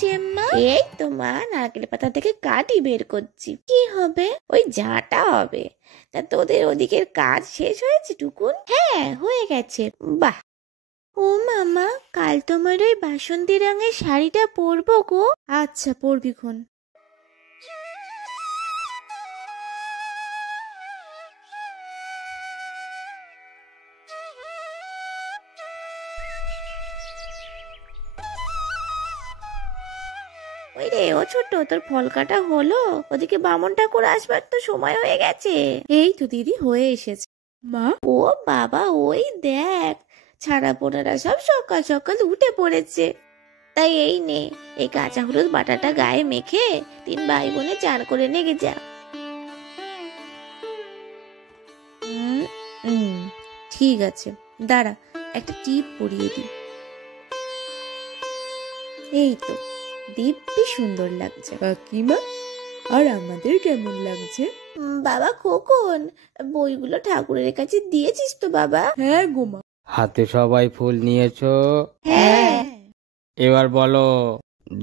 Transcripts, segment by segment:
জেম্মা? এই তো মা, নারকেল পাতা থেকে কাঠি বের করছি। কি হবে? ওই ঝাঁটা হবে। তা তোদের ওদিকের কাজ শেষ হয়েছে টুকুন? হ্যাঁ, হয়ে গেছে। বাহ। ও মামা, কাল তোমার ওই বাসন্তী রঙের শাড়িটা পরবো গো। আচ্ছা, পরবি খন। ওই রে, ও ছোট, তোর ফল কাটা হলো? ওদিকে বামন ঠাকুর আসবার তো সময় হয়ে গেছে। এই তো দিদি, হয়ে এসেছে। মা, ও বাবা, ওই দেখ, ছাড়া পোনারা সব সকাল সকাল উঠে পড়েছে। তাই এই নে, এই কাঁচা হলুদ বাটাটা গায়ে মেখে 3 ভাই বোনে চান করে নেগে যা। ঠিক আছে, দাঁড়া, একটা টিপ পরিয়ে দিই। এই তো, দিব্যি সুন্দর লাগছে। কাকিমা, আর আমাদের কেমন লাগছে? বাবা খোকন, বইগুলো ঠাকুরের কাছে দিয়েছিস তো বাবা? হ্যাঁ গোমা। হাতে সবাই ফুল নিয়েছো? হ্যাঁ। এবার বলো,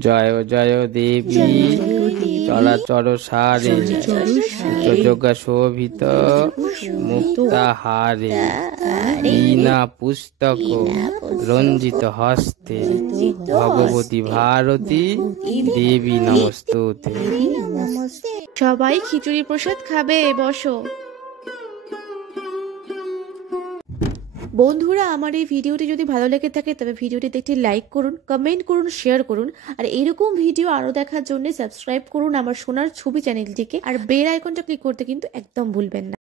জয় জয় দেবী চলাচল সারে যোগা শোভিত মুক্তাহারে বীণা পুস্তক রঞ্জিত হস্তে ভগবতী ভারতী দেবী নমস্তুতে। সবাই খিচুড়ি প্রসাদ খাবে, বসো। বন্ধুরা, আমার এই ভিডিওটি যদি ভালো লেগে থাকে তবে ভিডিওটিতে একটি লাইক করুন, কমেন্ট করুন, শেয়ার করুন। আর এরকম ভিডিও আরো দেখার জন্য সাবস্ক্রাইব করুন আমার সোনার ছবি চ্যানেলটিকে। আর বেল আইকনটা ক্লিক করতে কিন্তু একদম ভুলবেন না।